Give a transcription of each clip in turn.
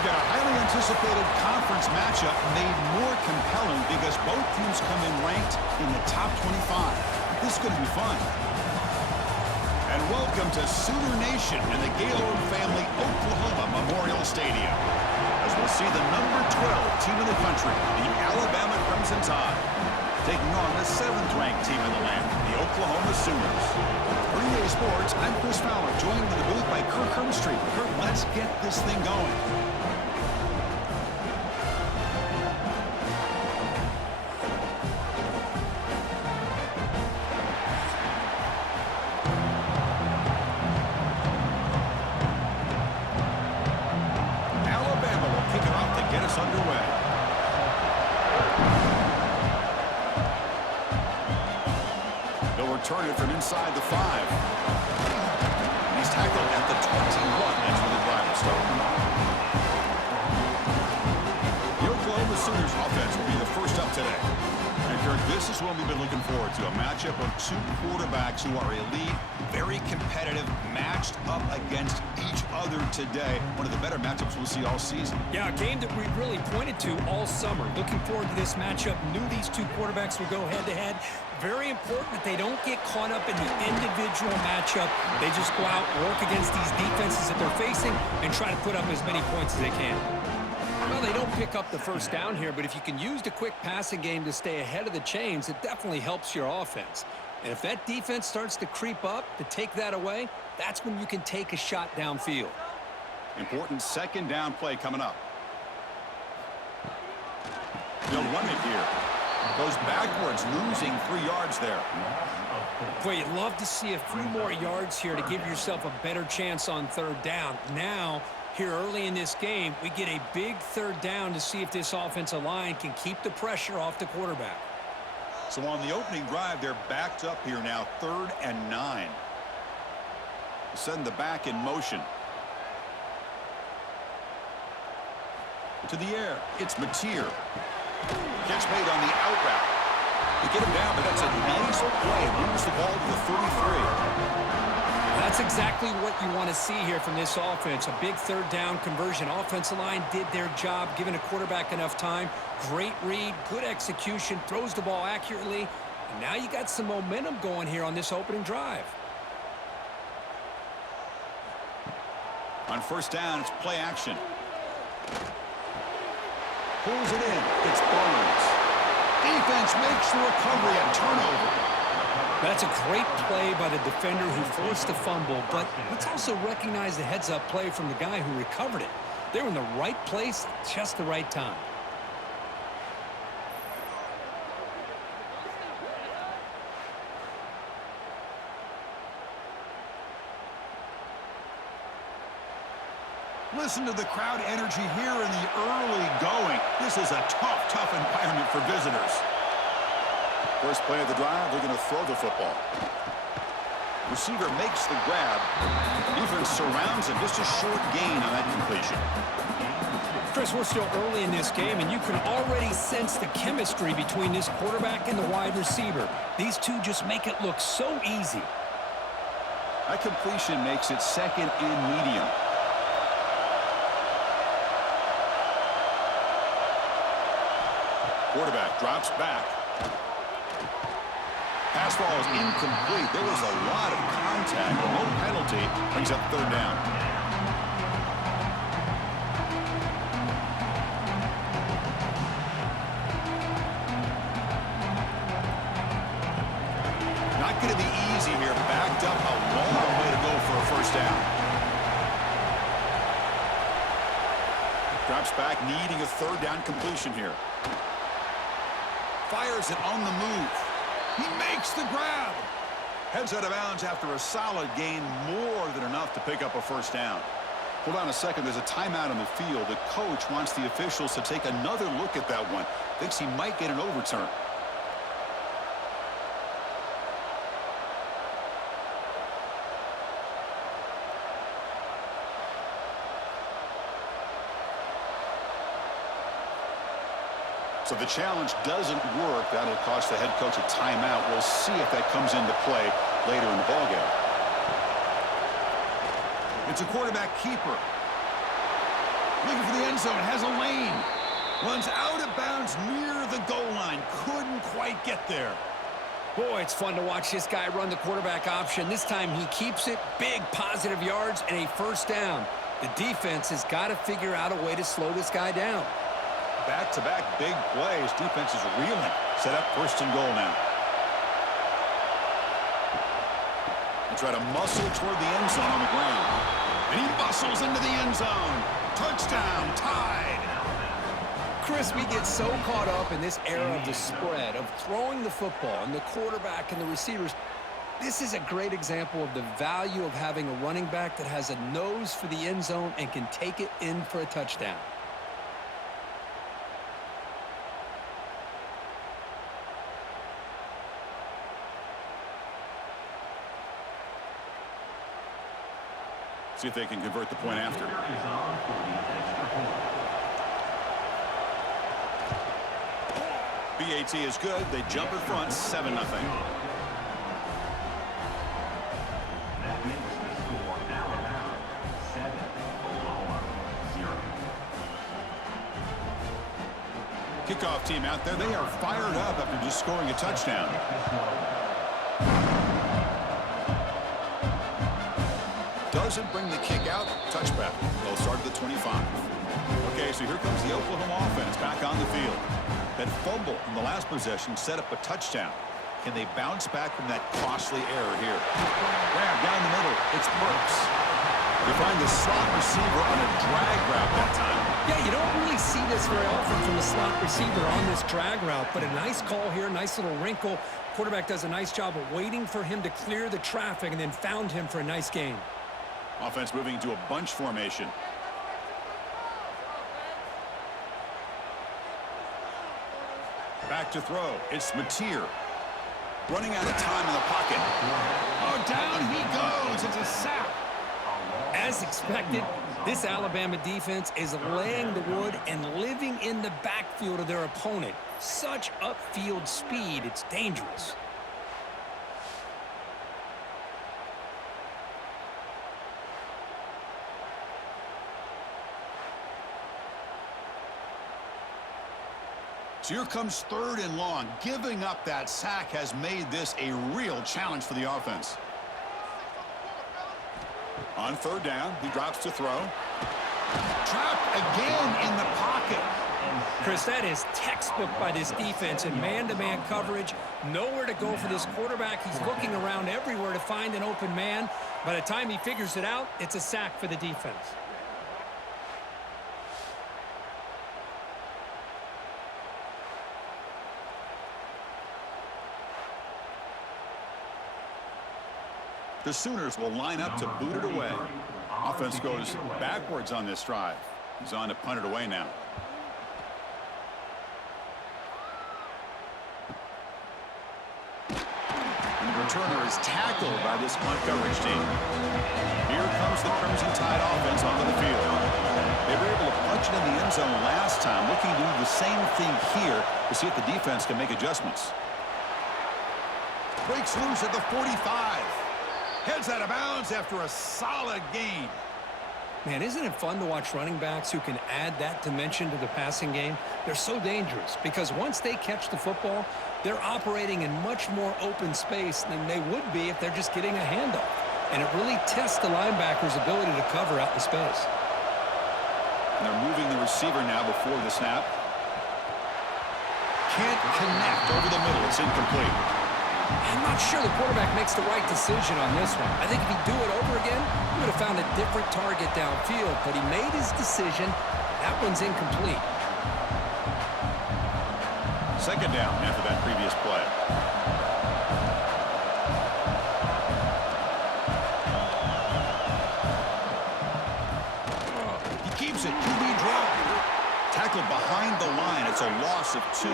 We've got a highly anticipated conference matchup made more compelling because both teams come in ranked in the top 25. This is going to be fun. And welcome to Sooner Nation in the Gaylord Family Oklahoma Memorial Stadium, as we'll see the number 12 team in the country, the Alabama Crimson Tide, taking on the 7th-ranked team in the land, the Oklahoma Sooners. For EA Sports, I'm Chris Fowler, joined in the booth by Kirk Herbstreit. Kirk, let's get this thing going. Turn it from inside the 5. And he's tackled at the 21. That's where the drive will start. The Oklahoma Sooners offense will be the first up today. And Kirk, this is what we've been looking forward to, a matchup of two quarterbacks who are elite, very competitive, matched up against each other today. One of the better matchups we'll see all season. Yeah, a game that we really pointed to all summer. Looking forward to this matchup. Knew these two quarterbacks would go head-to-head. Very important that they don't get caught up in the individual matchup. They just go out, work against these defenses that they're facing, and try to put up as many points as they can. Well, they don't pick up the first down here, but if you can use the quick passing game to stay ahead of the chains, it definitely helps your offense. And if that defense starts to creep up to take that away, that's when you can take a shot downfield. Important second down play coming up. They'll run it here. Goes backwards, losing 3 yards there. Boy, you'd love to see a few more yards here to give yourself a better chance on third down. Now, here early in this game, we get a big third down to see if this offensive line can keep the pressure off the quarterback. So on the opening drive, they're backed up here now, 3rd and 9. Send the back in motion. To the air, it's Mateer. Catch made on the out route. They get him down, but that's a nice play. Moves the ball to the 33. That's exactly what you want to see here from this offense. A big third down conversion. Offensive line did their job, giving a quarterback enough time. Great read, good execution, throws the ball accurately. And now you got some momentum going here on this opening drive. On first down, it's play action. Pulls it in. It's Barnes. Defense makes the recovery and turnover. That's a great play by the defender who forced the fumble, but let's also recognize the heads-up play from the guy who recovered it. They were in the right place at just the right time. Listen to the crowd energy here in the early going. This is a tough environment for visitors. First play of the drive, they're going to throw the football. Receiver makes the grab. Defense surrounds him. Just a short gain on that completion. Chris, we're still early in this game, and you can already sense the chemistry between this quarterback and the wide receiver. These two just make it look so easy. That completion makes it 2nd and medium. Quarterback drops back. Pass ball is incomplete. There was a lot of contact. No penalty. Brings up 3rd down. Not going to be easy here. Backed up a long way to go for a first down. Drops back, needing a 3rd down completion here. Fires it on the move. He makes the grab. Heads out of bounds after a solid gain, more than enough to pick up a first down. Hold on a second. There's a timeout on the field. The coach wants the officials to take another look at that one. Thinks he might get an overturn. So the challenge doesn't work. That'll cost the head coach a timeout. We'll see if that comes into play later in the ballgame. It's a quarterback keeper. Looking for the end zone, has a lane. Runs out of bounds near the goal line. Couldn't quite get there. Boy, it's fun to watch this guy run the quarterback option. This time he keeps it, big positive yards, and a first down. The defense has got to figure out a way to slow this guy down. Back-to-back big plays. Defense is reeling. Set up first and goal now. They try to muscle toward the end zone on the ground. And he muscles into the end zone. Touchdown, tied. Chris, we get so caught up in this era of the spread, of throwing the football, and the quarterback and the receivers. This is a great example of the value of having a running back that has a nose for the end zone and can take it in for a touchdown. See if they can convert the point after. BAT is good. They jump in front, 7-0. Kickoff team out there. They are fired up after just scoring a touchdown. Doesn't bring the kick out. Touchback. They'll start at the 25. Okay, so here comes the Oklahoma offense back on the field. That fumble in the last possession set up a touchdown. Can they bounce back from that costly error here? Grab down the middle. It's Burks. They find the slot receiver on a drag route that time. Yeah, you don't really see this very often from the slot receiver on this drag route, but a nice call here, nice little wrinkle. Quarterback does a nice job of waiting for him to clear the traffic and then found him for a nice gain. Offense moving into a bunch formation. Back to throw. It's Mateer. Running out of time in the pocket. Oh, down he goes. It's a sack. As expected, this Alabama defense is laying the wood and living in the backfield of their opponent. Such upfield speed, it's dangerous. So here comes 3rd and long. Giving up that sack has made this a real challenge for the offense. On 3rd down, he drops to throw. Trapped again in the pocket. Chris, that is textbook by this defense in man-to-man coverage. Nowhere to go for this quarterback. He's looking around everywhere to find an open man. By the time he figures it out, it's a sack for the defense. The Sooners will line up to boot it away. Offense goes backwards on this drive. He's on to punt it away now. And the returner is tackled by this punt coverage team. Here comes the Crimson Tide offense onto the field. They were able to punch it in the end zone last time, looking to do the same thing here to see if the defense can make adjustments. Breaks loose at the 45. Heads out of bounds after a solid gain. Man, isn't it fun to watch running backs who can add that dimension to the passing game? They're so dangerous because once they catch the football, they're operating in much more open space than they would be if they're just getting a handoff. And it really tests the linebacker's ability to cover out the space. And they're moving the receiver now before the snap. Can't connect over the middle. It's incomplete. I'm not sure the quarterback makes the right decision on this one. I think if he'd do it over again, he would have found a different target downfield, but he made his decision. That one's incomplete. 2nd down after that previous play. He keeps it. QB draw. Tackled behind the line. It's a loss of 2.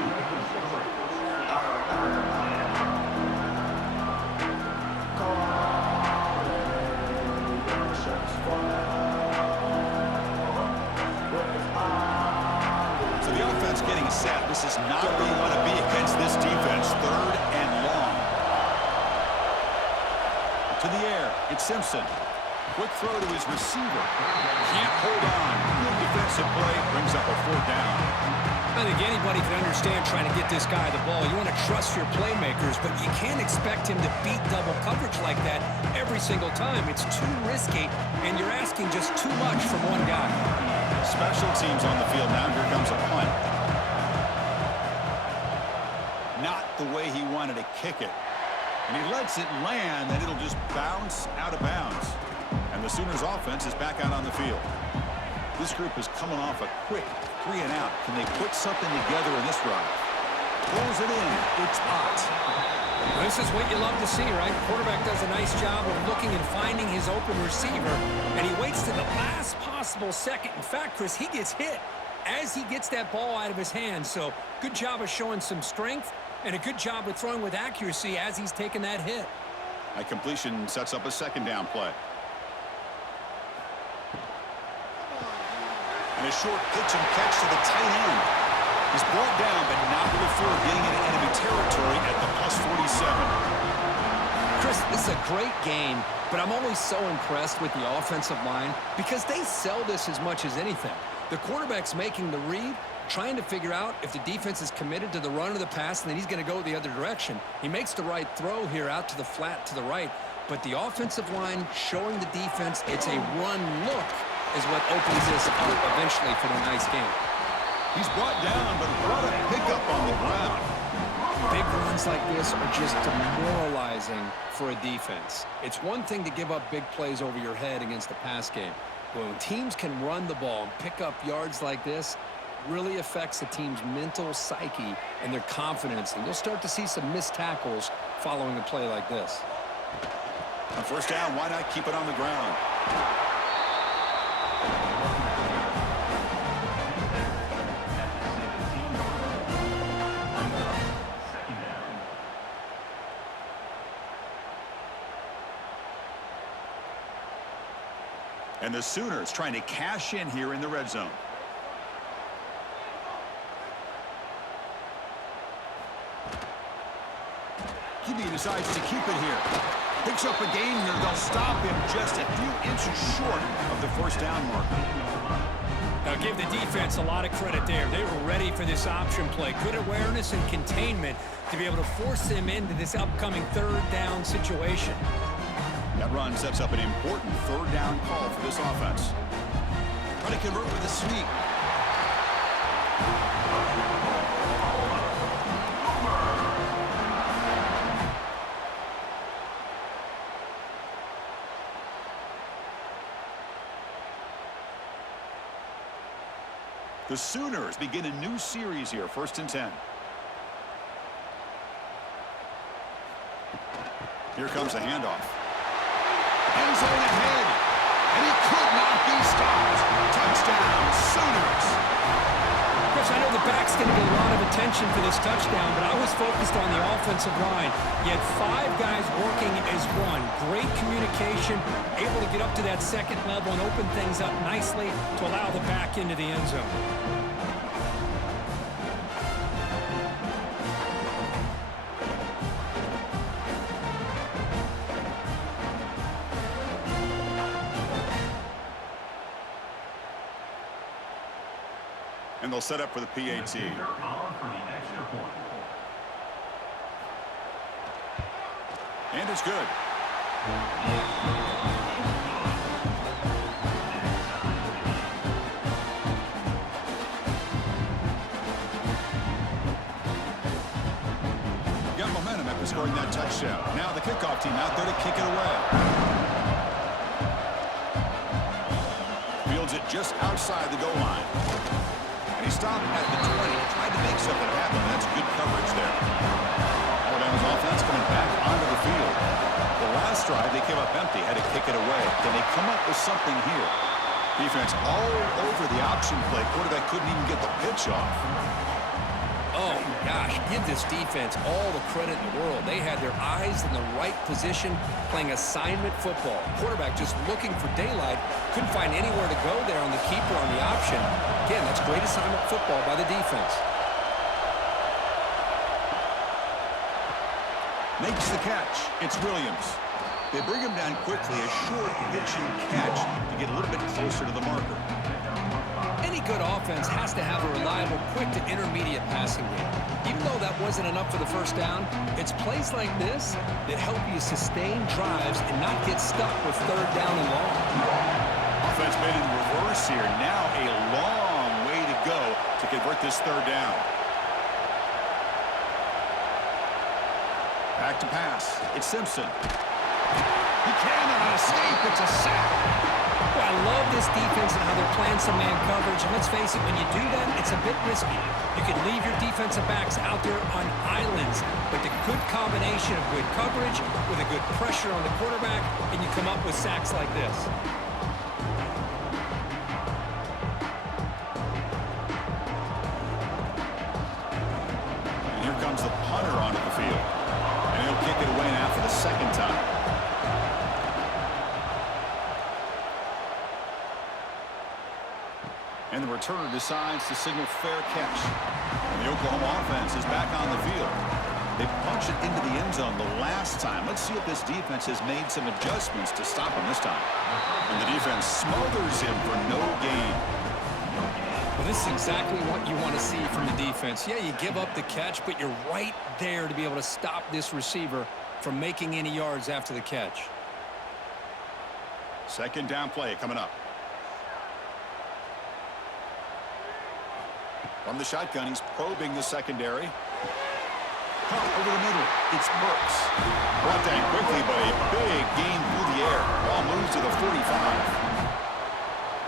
Getting set. This is not where you want to be against this defense. 3rd and long. To the air. It's Simpson. Quick throw to his receiver. Can't hold on. Good defensive play brings up a 4th down. I think anybody can understand trying to get this guy the ball. You want to trust your playmakers, but you can't expect him to beat double coverage like that every single time. It's too risky, and you're asking just too much from one guy. Special teams on the field now. Here comes a punt. Not the way he wanted to kick it. And he lets it land, and it'll just bounce out of bounds. And the Sooners offense is back out on the field. This group is coming off a quick 3 and out. Can they put something together in this drive? Pulls it in. It's hot. This is what you love to see, right? Quarterback does a nice job of looking and finding his open receiver, and he waits to the last possible second. In fact, Chris, he gets hit as he gets that ball out of his hands. So good job of showing some strength and a good job of throwing with accuracy as he's taking that hit. A completion sets up a 2nd down play. And a short pitch and catch to the tight end. He's brought down, but not before getting into enemy territory at the +47. Chris, this is a great game, but I'm always so impressed with the offensive line because they sell this as much as anything. The quarterback's making the read, trying to figure out if the defense is committed to the run or the pass, and then he's going to go the other direction. He makes the right throw here out to the flat to the right, but the offensive line showing the defense it's a run look is what opens this up eventually for the nice game. He's brought down, but what a pickup on the ground. Big runs like this are just demoralizing for a defense. It's one thing to give up big plays over your head against the pass game. But when teams can run the ball and pick up yards like this, really affects the team's mental psyche and their confidence. And you'll start to see some missed tackles following a play like this. On 1st down, why not keep it on the ground? And the Sooners trying to cash in here in the red zone. QB decides to keep it here. Picks up a gain here. They'll stop him just a few inches short of the 1st down marker. Now give the defense a lot of credit there. They were ready for this option play. Good awareness and containment to be able to force them into this upcoming 3rd down situation. That run sets up an important 3rd down call for this offense. Trying to convert with a sweep. The Sooners begin a new series here, 1st and 10. Here comes the handoff. End zone ahead, and he could not be stopped. Touchdown, Sooners. Chris, I know the back's going to get a lot of attention for this touchdown, but I was focused on the offensive line. You had 5 guys working as one. Great communication, able to get up to that 2nd level and open things up nicely to allow the back into the end zone. And they'll set up for the PAT. And it's good. Got momentum after scoring that touchdown. Now the kickoff team out there to kick it away. Fields it just outside the goal line. He stopped at the 20, tried to make something happen. That's good coverage there. Alabama's offense coming back onto the field. The last drive, they came up empty, had to kick it away. Can they come up with something here? Defense all over the option play. Quarterback couldn't even get the pitch off. Oh, gosh, give this defense all the credit in the world. They had their eyes in the right position, playing assignment football. Quarterback just looking for daylight, couldn't find anywhere to go there on the keeper on the option. Again, that's great assignment football by the defense. Makes the catch. It's Williams. They bring him down quickly, a short pitch and catch to get a little bit closer to the marker. And good offense has to have a reliable, quick to intermediate passing game. Even though that wasn't enough for the first down, it's plays like this that help you sustain drives and not get stuck with third down and long. Offense made in reverse here. Now a long way to go to convert this third down. Back to pass. It's Simpson. He cannot escape. It's a sack. Well, I love this defense and how they're playing some man coverage. And let's face it, when you do that, it's a bit risky. You can leave your defensive backs out there on islands, but the good combination of good coverage with a good pressure on the quarterback, and you come up with sacks like this. And here comes the punter onto the field. And he'll kick it away now for the second time. And the returner decides to signal fair catch. And the Oklahoma offense is back on the field. They punched it into the end zone the last time. Let's see if this defense has made some adjustments to stop him this time. And the defense smothers him for no gain. Well, this is exactly what you want to see from the defense. Yeah, you give up the catch, but you're right there to be able to stop this receiver from making any yards after the catch. Second down play coming up. From the shotgun, he's probing the secondary. Caught over the middle. It's Burks. Brought down quickly, but a big gain through the air. Ball moves to the 45.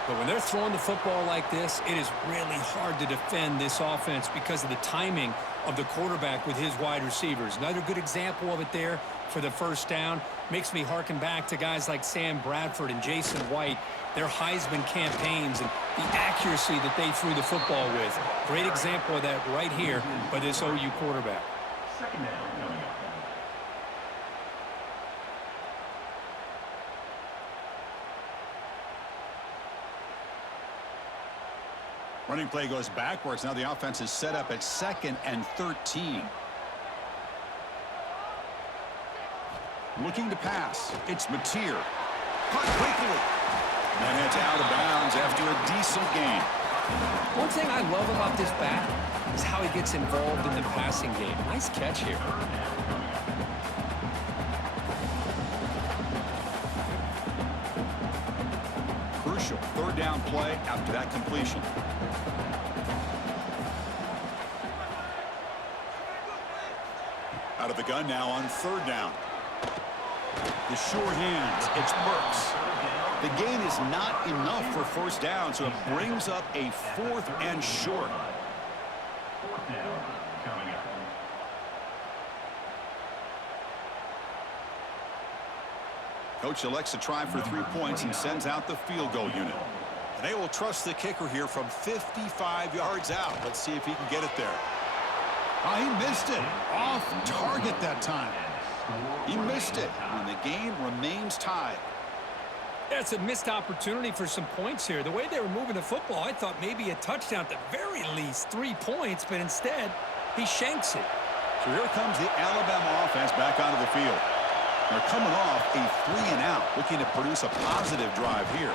But when they're throwing the football like this, it is really hard to defend this offense because of the timing of the quarterback with his wide receivers. Another good example of it there for the first down. Makes me harken back to guys like Sam Bradford and Jason White, their Heisman campaigns and the accuracy that they threw the football with. Great example of that right here by this OU quarterback. Second down coming up. Running play goes backwards. Now the offense is set up at 2nd and 13. Looking to pass. It's Mateer. Caught quickly. And it's out of bounds after a decent gain. One thing I love about this back is how he gets involved in the passing game. Nice catch here. Crucial third down play after that completion. Out of the gun now on third down. The short hands. It's Burks. The gain is not enough for first down, so it brings up a 4th and short. Fourth down coming up. Coach elects to try for 3 points and sends out the field goal unit. And they will trust the kicker here from 55 yards out. Let's see if he can get it there. Oh, he missed it. Off target that time. He missed it, and the game remains tied. That's a missed opportunity for some points here. The way they were moving the football, I thought maybe a touchdown at the very least, 3 points, but instead, he shanks it. So here comes the Alabama offense back onto the field. They're coming off a 3-and-out, looking to produce a positive drive here.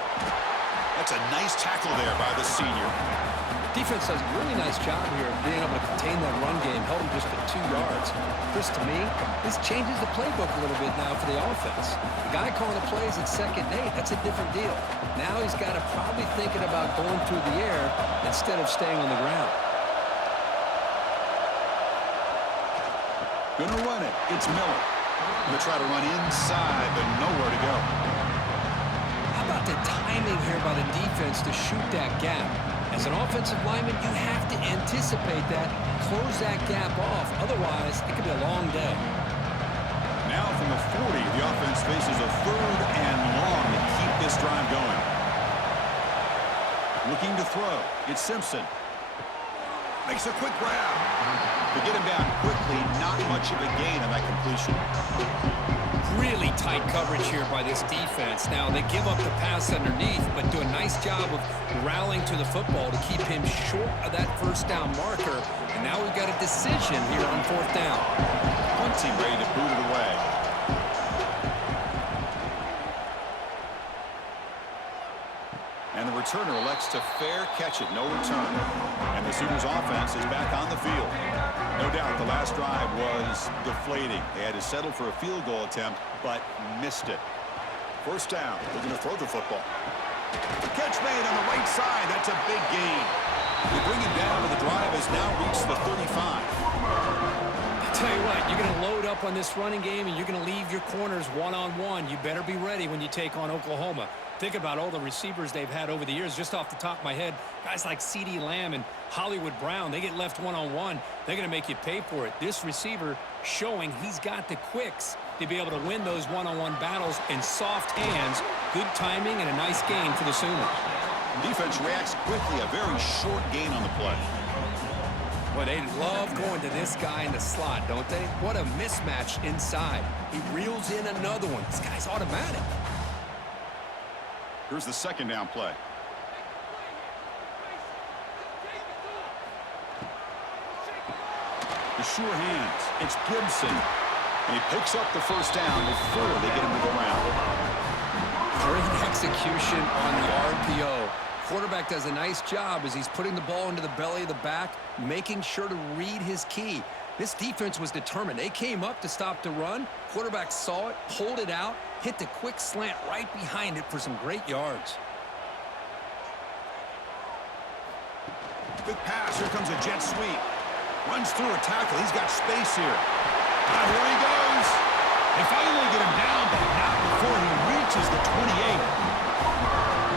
That's a nice tackle there by the senior. Defense does a really nice job here of being able to contain that run game, held him just at 2 yards. Chris, to me, this changes the playbook a little bit now for the offense. The guy calling the plays at 2nd and 8, that's a different deal. Now he's got to probably thinking about going through the air instead of staying on the ground. Gonna run it. It's Miller. Gonna try to run inside, but nowhere to go. How about the timing here by the defense to shoot that gap? As an offensive lineman, you have to anticipate that, close that gap off. Otherwise, it could be a long day. Now from the 40, the offense faces a 3rd and long to keep this drive going. Looking to throw. It's Simpson. Makes a quick grab. To get him down quickly, not much of a gain on that completion. Really tight coverage here by this defense. Now, they give up the pass underneath, but do a nice job of rallying to the football to keep him short of that first down marker. And now we've got a decision here on 4th down. Punt team ready to boot it away. And the returner elects to fair catch it, no return. And the Sooners offense is back on the field. No doubt the last drive was deflating. They had to settle for a field goal attempt, but missed it. First down, they're going to throw the football. The catch made on the right side, that's a big gain. They bring him down, and the drive has now reached the 35. I'll tell you what, you're going to load up on this running game, and you're going to leave your corners one-on-one. You better be ready when you take on Oklahoma. Think about all the receivers they've had over the years. Just off the top of my head, guys like CeeDee Lamb and Hollywood Brown, they get left one-on-one. They're going to make you pay for it. This receiver showing he's got the quicks to be able to win those one-on-one battles in soft hands. Good timing and a nice gain for the Sooners. Defense reacts quickly, a very short gain on the play. Well, they love going to this guy in the slot, don't they? What a mismatch inside. He reels in another one. This guy's automatic. Here's the second down play. The sure hands. It's Gibson. And he picks up the first down before they get him to the ground. Great execution on the RPO. Quarterback does a nice job as he's putting the ball into the belly of the back, making sure to read his key. This defense was determined. They came up to stop the run. Quarterback saw it, pulled it out, hit the quick slant right behind it for some great yards. Big pass. Here comes a jet sweep. Runs through a tackle. He's got space here. Ah, here he goes. They finally get him down, but not before he reaches the 28.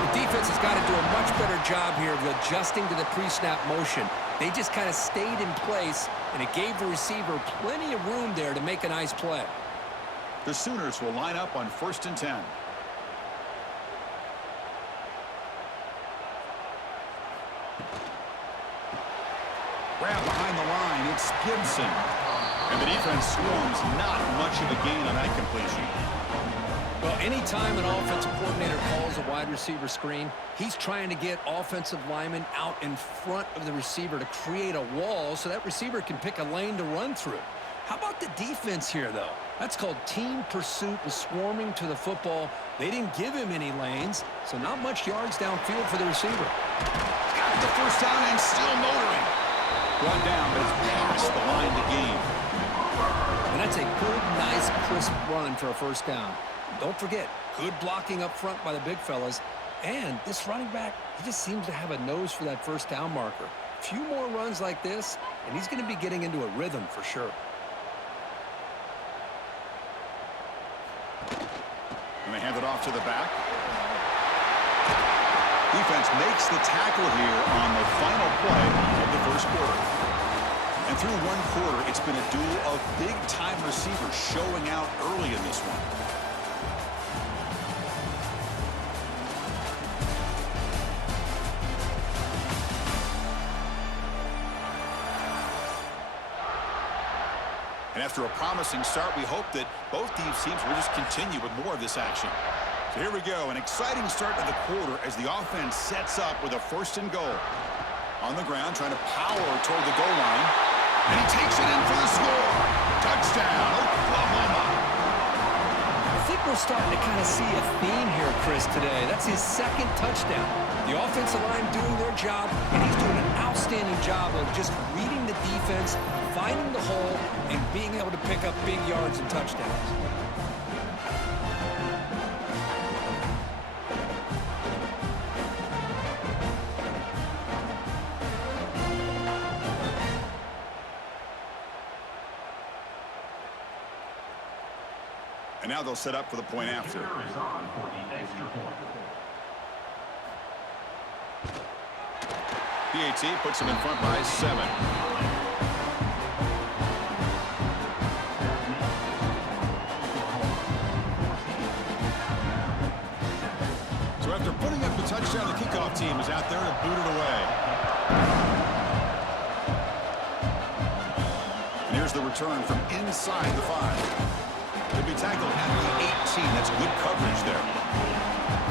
The defense has got to do a much better job here of adjusting to the pre-snap motion. They just kind of stayed in place, and it gave the receiver plenty of room there to make a nice play. The Sooners will line up on 1st and 10. Grab behind the line, it's Gibson. And the defense swarms, not much of a gain on that completion. Well, anytime an offensive coordinator calls a wide receiver screen, he's trying to get offensive linemen out in front of the receiver to create a wall so that receiver can pick a lane to run through. How about the defense here, though? That's called team pursuit and swarming to the football. They didn't give him any lanes, so not much yards downfield for the receiver. Got the first down and still motoring. Brought down, but it's past the line to gain. And that's a good, nice, crisp run for a first down. Don't forget, good blocking up front by the big fellas. And this running back, he just seems to have a nose for that first down marker. A few more runs like this, and he's going to be getting into a rhythm for sure. And they hand it off to the back. Defense makes the tackle here on the final play of the first quarter. And through one quarter, it's been a duel of big-time receivers showing out early in this one. And after a promising start, we hope that both these teams will just continue with more of this action. So here we go, an exciting start to the quarter as the offense sets up with a 1st and goal. On the ground, trying to power toward the goal line. And he takes it in for the score. Touchdown, Oklahoma. I think we're starting to kind of see a theme here, Chris, today. That's his 2nd touchdown. The offensive line doing their job, and he's doing an outstanding job of just reading the defense, finding the hole, and being able to pick up big yards and touchdowns. And now they'll set up for the point after. Kicker is on for the extra point. PAT puts them in front by 7. So after putting up the touchdown, the kickoff team is out there to boot it away. And here's the return from inside the 5. He'll be tackled at the 18. That's good coverage there.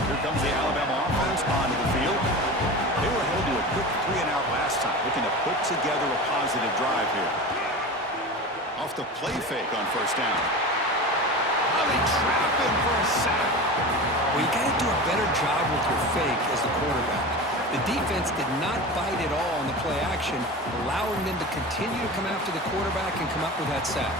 Here comes the Alabama offense onto the field. They were held to a quick 3-and-out last time, looking to put together a positive drive here. Off the play fake on 1st down. Oh, they trap him for a sack. Well, you got to do a better job with your fake as the quarterback. The defense did not bite at all on the play action, allowing them to continue to come after the quarterback and come up with that sack.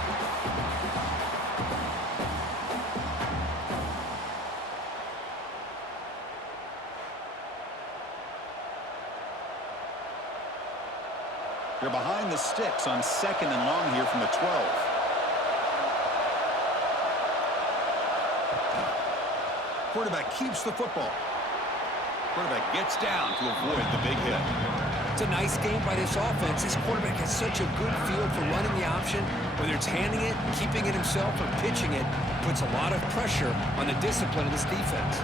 They're behind the sticks on 2nd and long here from the 12. Quarterback keeps the football. Quarterback gets down to avoid the big hit. It's a nice game by this offense. This quarterback has such a good feel for running the option, whether it's handing it, keeping it himself, or pitching it, puts a lot of pressure on the discipline of this defense.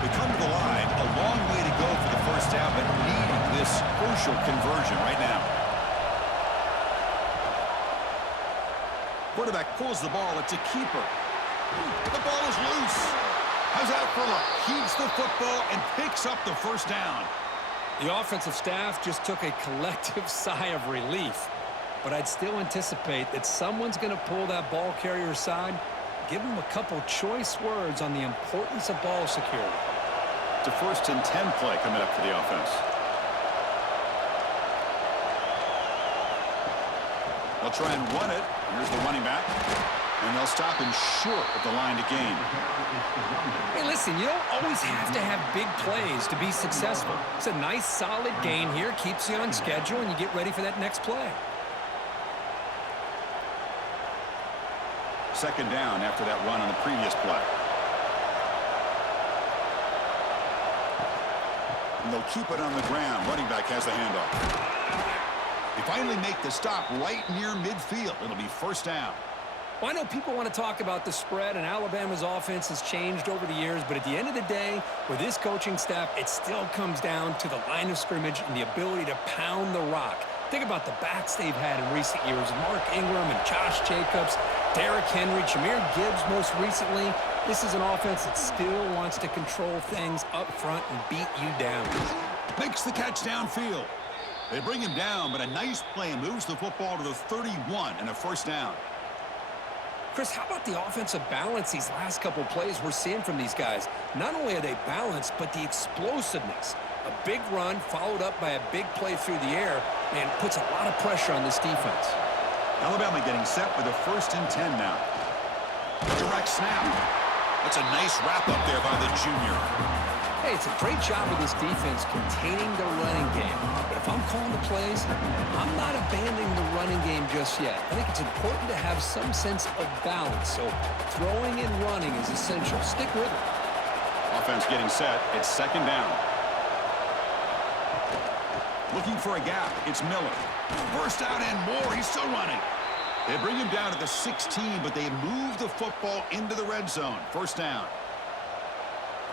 They come to the line, a long way to go for the first down, but needing this crucial conversion right now. Quarterback pulls the ball. It's a keeper. The ball is loose. How's that for luck? Keeps the football and picks up the first down. The offensive staff just took a collective sigh of relief, but I'd still anticipate that someone's going to pull that ball carrier aside, give him a couple choice words on the importance of ball security. It's a 1st and 10 play coming up for the offense. They'll try and run it. Here's the running back. And they'll stop him short of the line to gain. Hey, listen, you don't always have to have big plays to be successful. It's a nice, solid gain here. Keeps you on schedule, and you get ready for that next play. 2nd down after that run on the previous play. And they'll keep it on the ground. Running back has the handoff. They finally make the stop right near midfield. It'll be first down. Well, I know people want to talk about the spread, and Alabama's offense has changed over the years, but at the end of the day, with this coaching staff, it still comes down to the line of scrimmage and the ability to pound the rock. Think about the backs they've had in recent years. Mark Ingram and Josh Jacobs, Derrick Henry, Jahmyr Gibbs most recently. This is an offense that still wants to control things up front and beat you down. Makes the catch downfield. They bring him down, but a nice play moves the football to the 31 and a first down. Chris, how about the offensive balance these last couple plays we're seeing from these guys? Not only are they balanced, but the explosiveness. A big run followed up by a big play through the air, man, puts a lot of pressure on this defense. Alabama getting set with a 1st and 10 now. Direct snap. That's a nice wrap up there by the junior. Hey, it's a great job of this defense containing the running game. But if I'm calling the plays, I'm not abandoning the running game just yet. I think it's important to have some sense of balance. So throwing and running is essential. Stick with it. Offense getting set. It's 2nd down. Looking for a gap. It's Miller. Burst out and more. He's still running. They bring him down to the 16, but they move the football into the red zone. First down.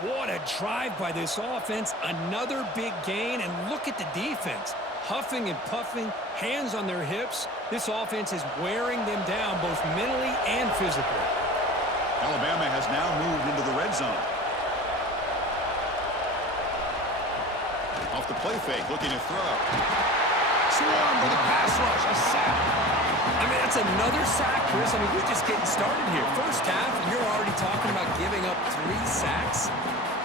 What a drive by this offense. Another big gain, and look at the defense. Huffing and puffing, hands on their hips. This offense is wearing them down both mentally and physically. Alabama has now moved into the red zone. Off the play fake, looking to throw. Swarmed with a pass rush, a sack. I mean, that's another sack, Chris. I mean, we're just getting started here. First half, and you're already talking about giving up 3 sacks.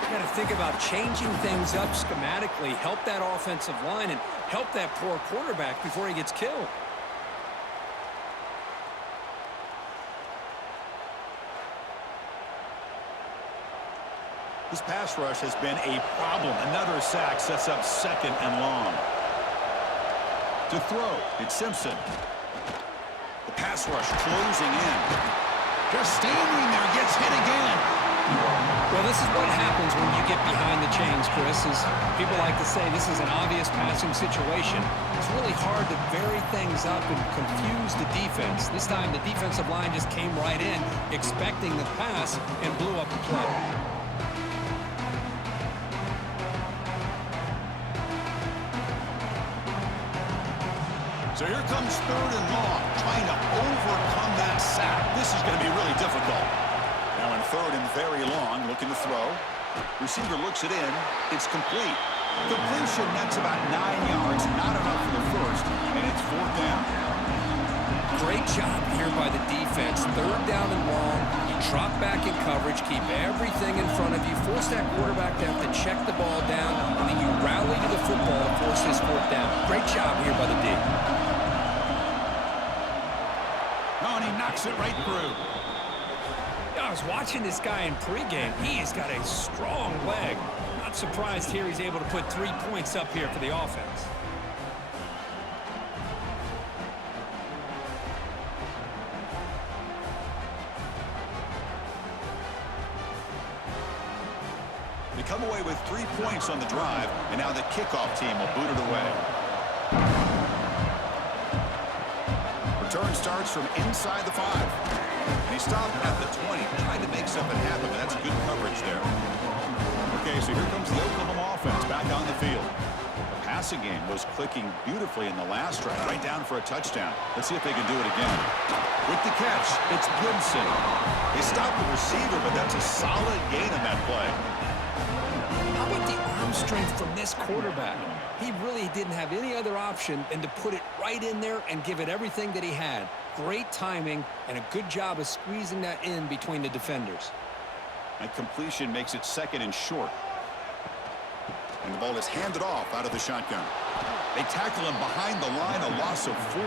You got to think about changing things up schematically, help that offensive line, and help that poor quarterback before he gets killed. This pass rush has been a problem. Another sack sets up 2nd and long. To throw, it's Simpson. The pass rush closing in. Just standing there, gets hit again. Well, this is what happens when you get behind the chains, Chris. Is people like to say this is an obvious passing situation. It's really hard to vary things up and confuse the defense. This time, the defensive line just came right in, expecting the pass, and blew up the play. So here comes 3rd and long, trying to overcome that sack. This is going to be really difficult. Now in 3rd and very long, looking to throw. Receiver looks it in. It's complete. Completion, that's about 9 yards. Not enough for the first, and it's 4th down. Great job here by the defense. Third down and long. You drop back in coverage, keep everything in front of you, force that quarterback to have to check the ball down, and then you rally to the football to force this fourth down. Great job here by the D. Oh, and he knocks it right through. I was watching this guy in pregame. He has got a strong leg. Not surprised here he's able to put 3 points up here for the offense. They come away with 3 points on the drive, and now the kickoff team will boot it away. Return starts from inside the 5. And he stopped at the 20, trying to make something happen, but that's good coverage there. Okay, so here comes the Oklahoma offense back on the field. The passing game was clicking beautifully in the last drive, right down for a touchdown. Let's see if they can do it again. With the catch, it's Gibson. They stopped the receiver, but that's a solid gain on that play. How about the arm strength from this quarterback? He really didn't have any other option than to put it right in there and give it everything that he had. Great timing and a good job of squeezing that in between the defenders. That completion makes it second and short. And the ball is handed off out of the shotgun. They tackle him behind the line, a loss of 4.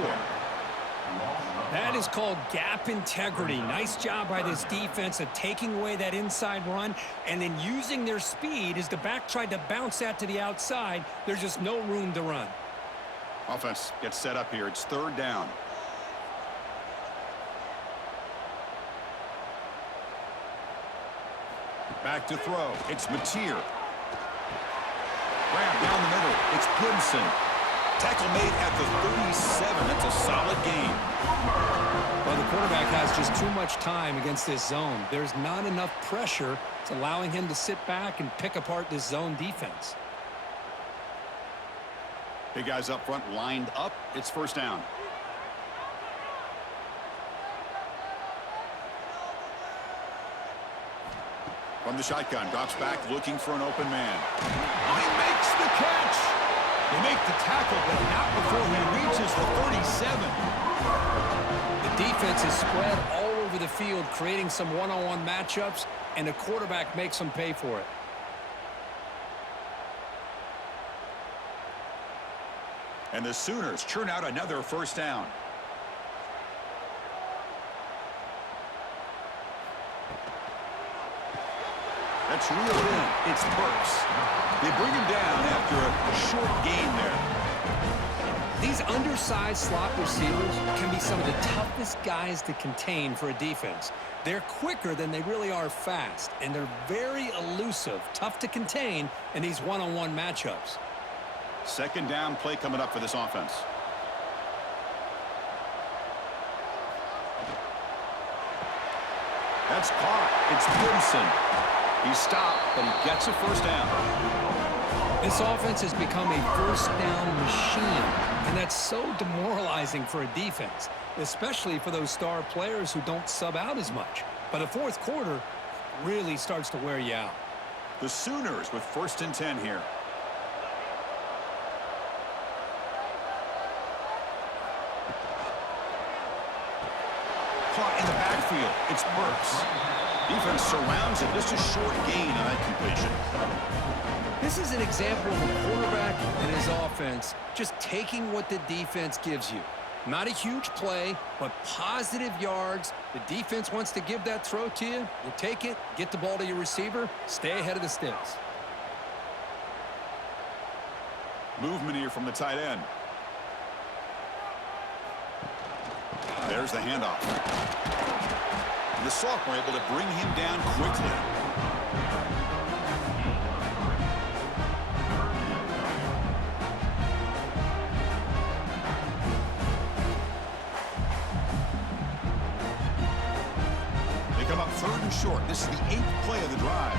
That is called gap integrity. Nice job by this defense of taking away that inside run and then using their speed as the back tried to bounce that to the outside. There's just no room to run. Offense gets set up here. It's third down. Back to throw. It's Mateer. Grab down the middle. It's Gibson. Tackle made at the 37. That's a solid gain. Well, the quarterback has just too much time against this zone. There's not enough pressure. It's allowing him to sit back and pick apart this zone defense. Big guys up front lined up. It's first down. From the shotgun, drops back looking for an open man. Oh, he makes the catch. They make the tackle, but not before he reaches the 37. The defense is spread all over the field, creating some one-on-one matchups, and the quarterback makes them pay for it. And the Sooners churn out another first down. That's reeled in. It's Burks. They bring him down after a short gain there. These undersized slot receivers can be some of the toughest guys to contain for a defense. They're quicker than they really are fast, and they're very elusive, tough to contain in these one-on-one matchups. Second down play coming up for this offense. That's caught. It's Gibson. He stopped, but he gets a first down. This offense has become a first down machine, and that's so demoralizing for a defense, especially for those star players who don't sub out as much. But the fourth quarter really starts to wear you out. The Sooners with first and 10 here. Caught in the backfield. It's Burks. Defense surrounds it. Just a short gain on that completion. This is an example of a quarterback and his offense just taking what the defense gives you. Not a huge play, but positive yards. The defense wants to give that throw to you. You take it, get the ball to your receiver, stay ahead of the sticks. Movement here from the tight end. There's the handoff. The sophomore able to bring him down quickly. They come up third and short. This is the 8th play of the drive.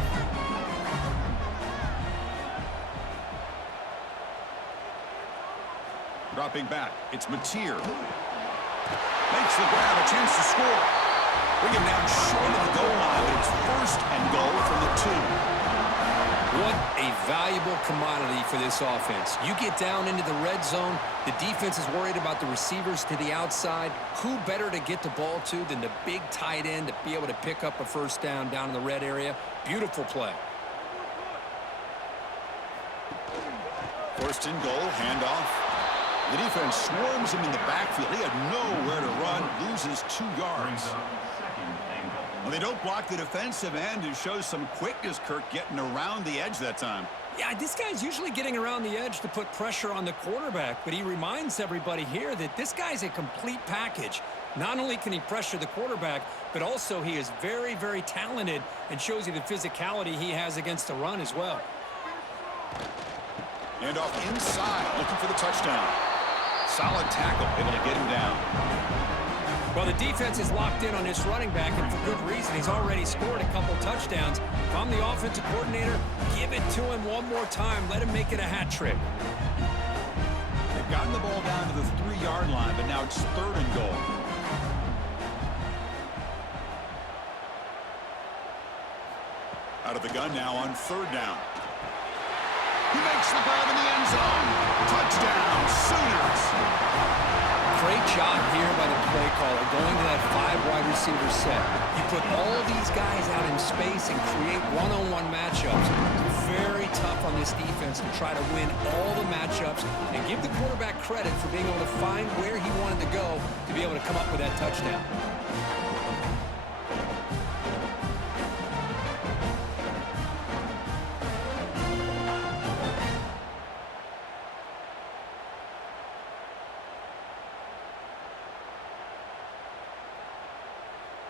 Dropping back, it's Mateer. Makes the grab, a chance to score. Bring him down short of the goal line, but it's first and goal from the 2. what? A valuable commodity for this offense. You get down into the red zone, the defense is worried about the receivers to the outside. Who better to get the ball to than the big tight end to be able to pick up a first down in the red area? Beautiful play. First and goal, handoff. The defense swarms him in the backfield. He had nowhere to run, loses 2 yards. Well, they don't block the defensive end, who shows some quickness, Kirk, getting around the edge that time. Yeah, this guy's usually getting around the edge to put pressure on the quarterback, but he reminds everybody here that this guy's a complete package. Not only can he pressure the quarterback, but also he is very, very talented and shows you the physicality he has against the run as well. And off inside, looking for the touchdown. Solid tackle, able to get him down. Well, the defense is locked in on this running back, and for good reason. He's already scored a couple touchdowns. If I'm the offensive coordinator, give it to him one more time. Let him make it a hat trick. They've gotten the ball down to the 3-yard line, but now it's 3rd and goal. Out of the gun now on 3rd down. He makes the grab in the end zone. Touchdown, Sooners. Great job here by the play caller going to that 5 wide receiver set. You put all these guys out in space and create one-on-one matchups. It's very tough on this defense to try to win all the matchups and give the quarterback credit for being able to find where he wanted to go to be able to come up with that touchdown.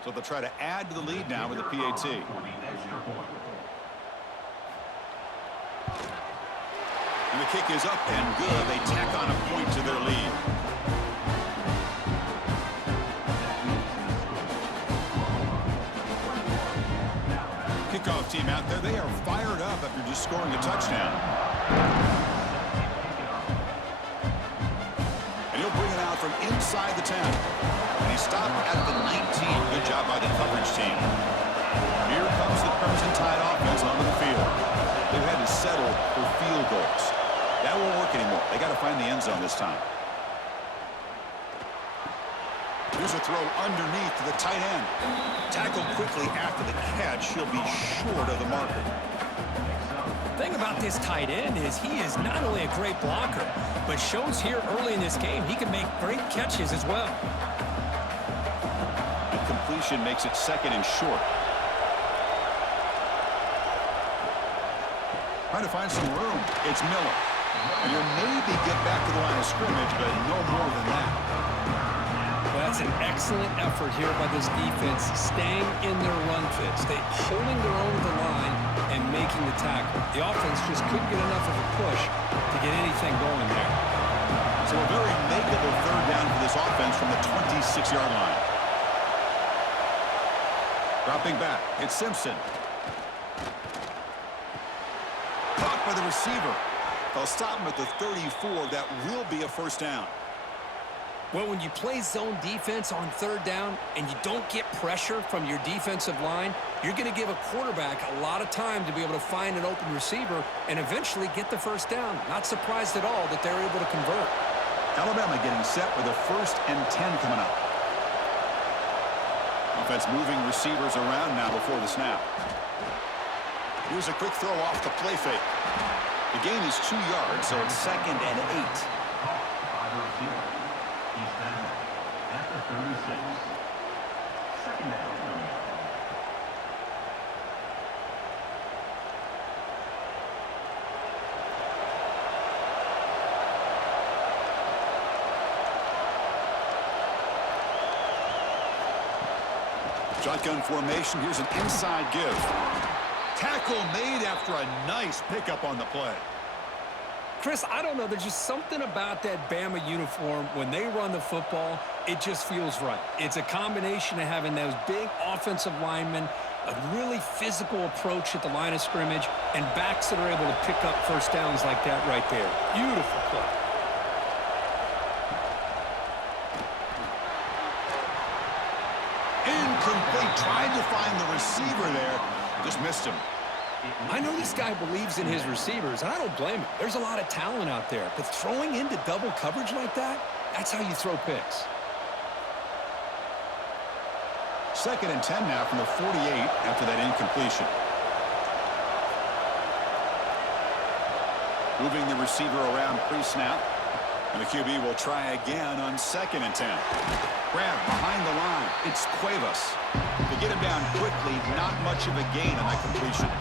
So they'll try to add to the lead now with the PAT. And the kick is up and good. They tack on a point to their lead. Kickoff team out there. They are fired up after just scoring a touchdown. And he'll bring it out from inside the 10. And he stopped at the 19. Good job by the coverage team. Here comes the Crimson Tide offense onto the field. They've had to settle for field goals. That won't work anymore. They got to find the end zone this time. Here's a throw underneath to the tight end. Tackled quickly after the catch. He'll be short of the marker. The thing about this tight end is he is not only a great blocker, but shows here early in this game he can make great catches as well. The completion makes it 2nd and short. Trying to find some room. It's Miller. And he'll maybe get back to the line of scrimmage, but no more than that. Well, that's an excellent effort here by this defense, staying in their run fits. They holding their own to the line and making the tackle. The offense just couldn't get enough of a push to get anything going there. So a very makeable 3rd down for this offense from the 26-yard line. Dropping back, it's Simpson. Caught by the receiver. They'll stop him at the 34. That will be a 1st down. Well, when you play zone defense on 3rd down and you don't get pressure from your defensive line, you're going to give a quarterback a lot of time to be able to find an open receiver and eventually get the 1st down. Not surprised at all that they're able to convert. Alabama getting set with a 1st and 10 coming up. Offense moving receivers around now before the snap. Here's a quick throw off the play fake. The gain is 2 yards, so it's 2nd and 8. At the 36. 2nd down. Shotgun formation. Here's an inside give. Tackle made after a nice pickup on the play. Chris, I don't know. There's just something about that Bama uniform. When they run the football, it just feels right. It's a combination of having those big offensive linemen, a really physical approach at the line of scrimmage, and backs that are able to pick up 1st downs like that right there. Beautiful play. Incomplete. Tried to find the receiver there. Just missed him. I know this guy believes in his receivers, and I don't blame him. There's a lot of talent out there, but throwing into double coverage like that, that's how you throw picks. 2nd and 10 now from the 48 after that incompletion. Moving the receiver around pre-snap. And the QB will try again on 2nd and 10. Grab behind the line. It's Cuevas. To get him down quickly, not much of a gain on that completion.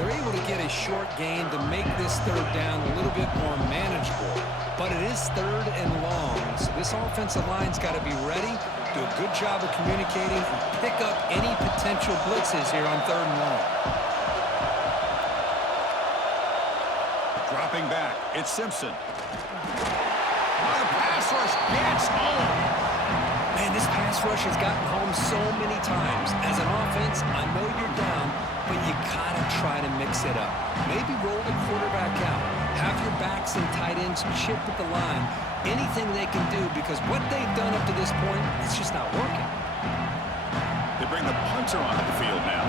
They're able to get a short gain to make this 3rd down a little bit more manageable. But it is 3rd and long, so this offensive line's got to be ready, do a good job of communicating, and pick up any potential blitzes here on 3rd and long. Dropping back, it's Simpson. The pass rush gets home. Man, this pass rush has gotten home so many times. As an offense, I know you're down, but you gotta try to mix it up. Maybe roll the quarterback out. Have your backs and tight ends chip at the line. Anything they can do, because what they've done up to this point, it's just not working. They bring the punter onto the field now.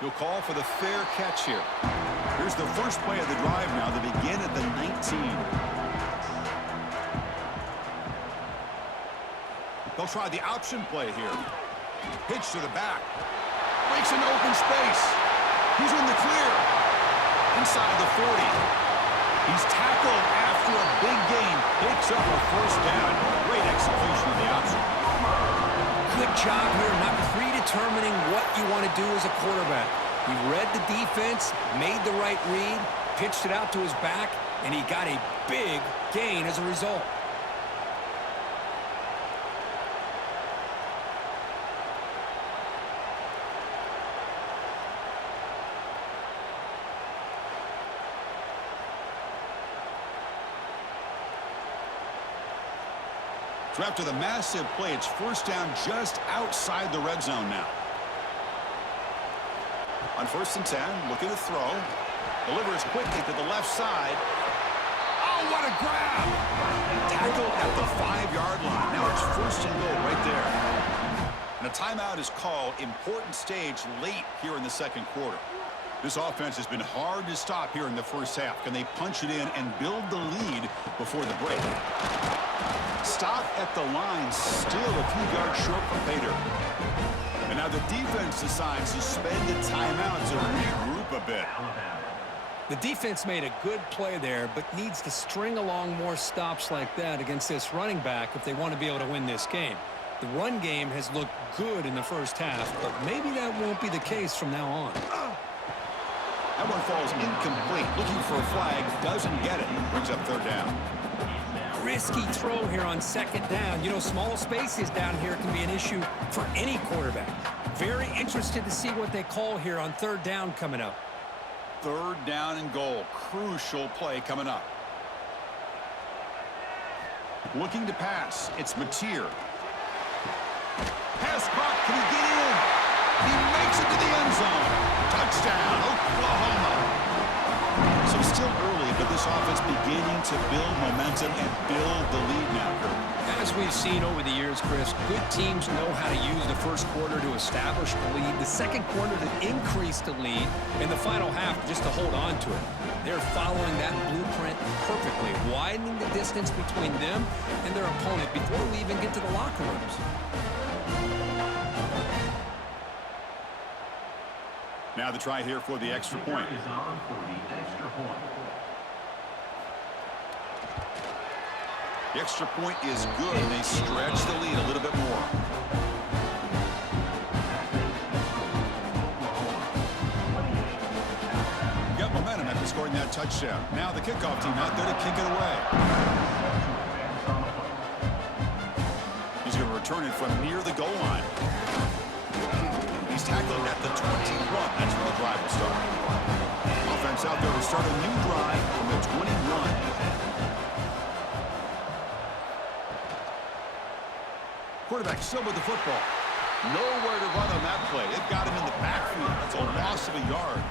He'll call for the fair catch here. Here's the first play of the drive now. They begin at the 19. They'll try the option play here. Pitch to the back. Breaks into open space. He's in the clear. Inside the 40. He's tackled after a big gain. Picks up a 1st down. Great execution of the option. Good job here, not predetermining what you want to do as a quarterback. He read the defense, made the right read, pitched it out to his back, and he got a big gain as a result. So after the massive play, it's 1st down just outside the red zone now. On 1st and 10, looking to throw. Delivers quickly to the left side. Oh, what a grab! Tackle at the 5-yard line. Now it's 1st and goal right there. And a timeout is called. Important stage late here in the 2nd quarter. This offense has been hard to stop here in the 1st half. Can they punch it in and build the lead before the break? Stop at the line, still a few yards short from pay dirt. And now the defense decides to spend a timeout to regroup a bit. The defense made a good play there, but needs to string along more stops like that against this running back if they want to be able to win this game. The run game has looked good in the 1st half, but maybe that won't be the case from now on. That one falls incomplete. Looking for a flag, doesn't get it. Brings up 3rd down. Risky throw here on 2nd down. You know, small spaces down here can be an issue for any quarterback. Very interested to see what they call here on 3rd down coming up. 3rd down and goal. Crucial play coming up. Looking to pass. It's Mateer. Pass caught. Can he get in? He makes it to the end zone. Touchdown, Oklahoma. So still early, but this offense beginning to build momentum and build the lead now, Kurt. As we've seen over the years, Chris, good teams know how to use the 1st quarter to establish the lead, the 2nd quarter to increase the lead, and the final half just to hold on to it. They're following that blueprint perfectly, widening the distance between them and their opponent before we even get to the locker rooms. Now the try here for the extra point. Is on for the extra point. The extra point is good, and they stretch the lead a little bit more. Got momentum after scoring that touchdown. Now the kickoff team out there to kick it away. He's going to return it from near the goal line. He's tackled at the 21. That's where the drive will start. Offense out there to start a new drive from the 21. Quarterback still with the football. Nowhere to run on that play. They've got him in the backfield. That's a loss of a yard.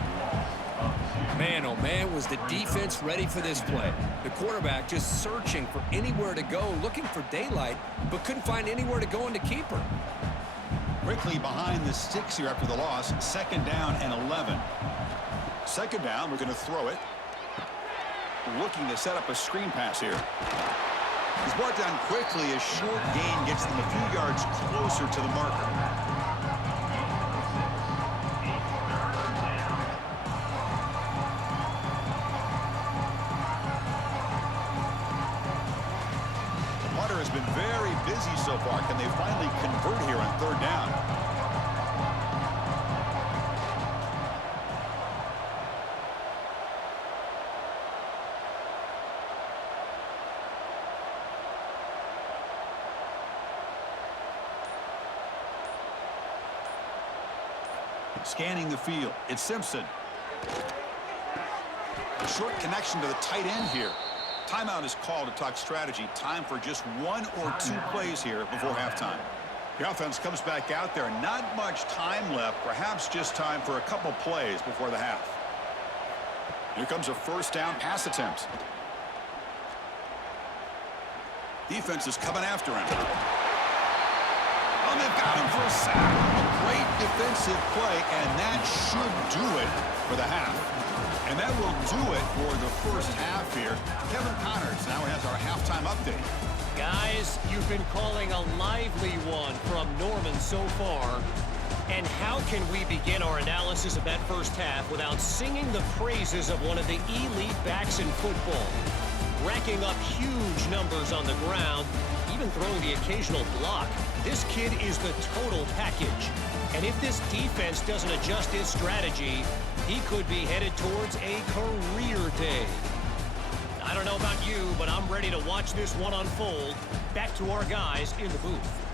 Man, oh man, was the defense ready for this play. The quarterback just searching for anywhere to go, looking for daylight, but couldn't find anywhere to go in the keeper. Quickly behind the sticks here after the loss. 2nd down and 11. 2nd down, we're going to throw it. Looking to set up a screen pass here. He's brought down quickly. A short gain gets them a few yards closer to the marker. Has been very busy so far. Can they finally convert here on 3rd down? Scanning the field. It's Simpson. A short connection to the tight end here. Timeout is called to talk strategy. Time for just 1 or 2 plays here before halftime. The offense comes back out there. Not much time left. Perhaps just time for a couple plays before the half. Here comes a 1st down pass attempt. Defense is coming after him. Oh, they've got him for a sack. A great defensive play, and that should do it for the half. And that will do it for the 1st half here. Kevin Connors now has our halftime update. Guys, you've been calling a lively one from Norman so far. And how can we begin our analysis of that 1st half without singing the praises of one of the elite backs in football? Racking up huge numbers on the ground, even throwing the occasional block. This kid is the total package. And if this defense doesn't adjust its strategy, he could be headed towards a career day. I don't know about you, but I'm ready to watch this one unfold. Back to our guys in the booth.